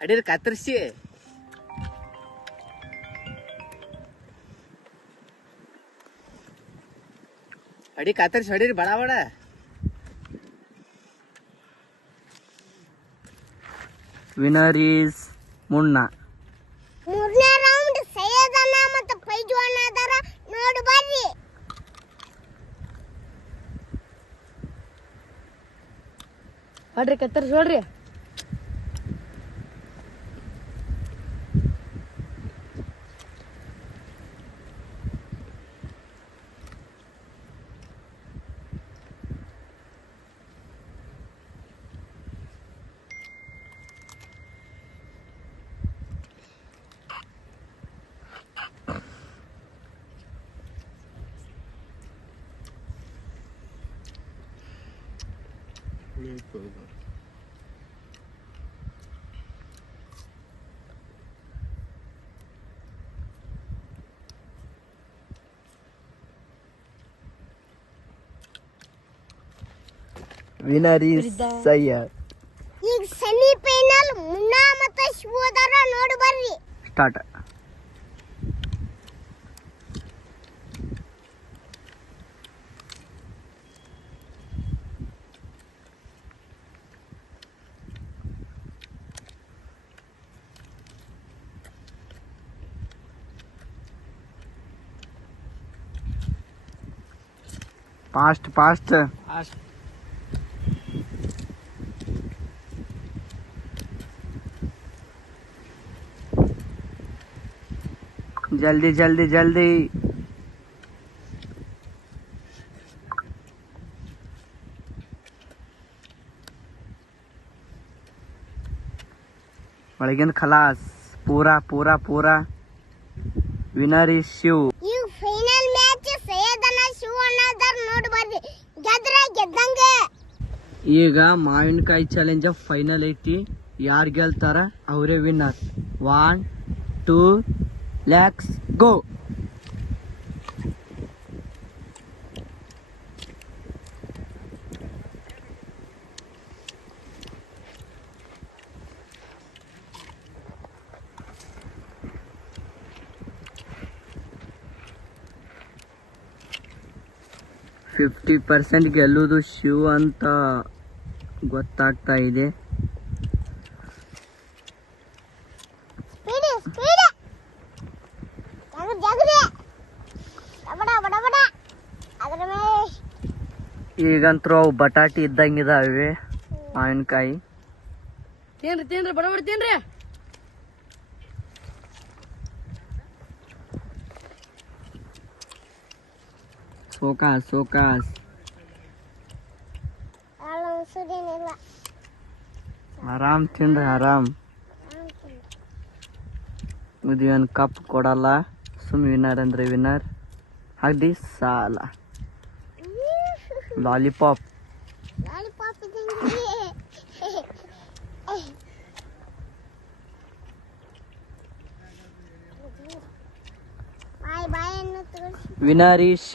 ಅಡಿದ ಕತ್ತರಿಸಿ ಅಡಿ ಕತ್ತರಿಸಿ ಹೊಡೀರಿ ಬಡ ಬಡ ವಿನರ್ ಈಸ್ ಮುನ್ನ ಮೂರನೇ ರೌಂಡ್ ಸೈಯದನ ಮತ್ತು ಪೈಜುವಣ್ಣ ಅದಾರ ನೋಡಿ ಬರ್ರಿ ಹೊಡ್ರಿ ಕತ್ತರ್ಸಿ ಹೊಡ್ರಿ ವಿನರ್ ಈಸ್ ಸಯ್ಯದ್ ಈಗ ಸೆಮಿಫೈನಲ್ ಮುನ್ನಾ ಮತ್ತು ಶಿವು ನೋಡಿ ಬರ್ರಿ. ಸ್ಟಾರ್ಟ್ फास्ट फास्ट जल्दी जल्दी जल्दी। खलास। पूरा पूरा पूरा। विनर इज़ शिव ಈಗ ಮಾವಿನಕಾಯಿ ಚಾಲೆಂಜ್ ಫೈನಲ್ ಐತಿ ಯಾರು ಗೆಲ್ತಾರ? ಅವರೇ winner one two lakhs go fifty percent ಗೆಲ್ಲುವುದು ಶಿವ ಅಂತ. ಗೊತ್ತಾಗ್ತಾ ಇದೆ. ಈಗಂತೂ ಅವು ಬಟಾಟಿ ಇದ್ದಂಗಿದಾವೆ. ಮಾವಿನಕಾಯಿ. ತಿನ್ರಿ ತಿನ್ರಿ ಬಡಬಡ ತೇನ್ರಿ. Show cause show cause. ಆರಾಮ್ ತಿಂಡ್ರಿ ಆರಾಮ್. ಇದು ಏನು ಕಪ್ ಕೊಡಲ್ಲ ಸುಮ್ ವಿನ್ನರ್ ಅಂದ್ರೆ ವಿನ್ನರ್. ಹಾಕ್ದಿ ಸಾಲ. ಲಾಲಿಪಾಪ್. ಲಾಲಿಪಾಪ್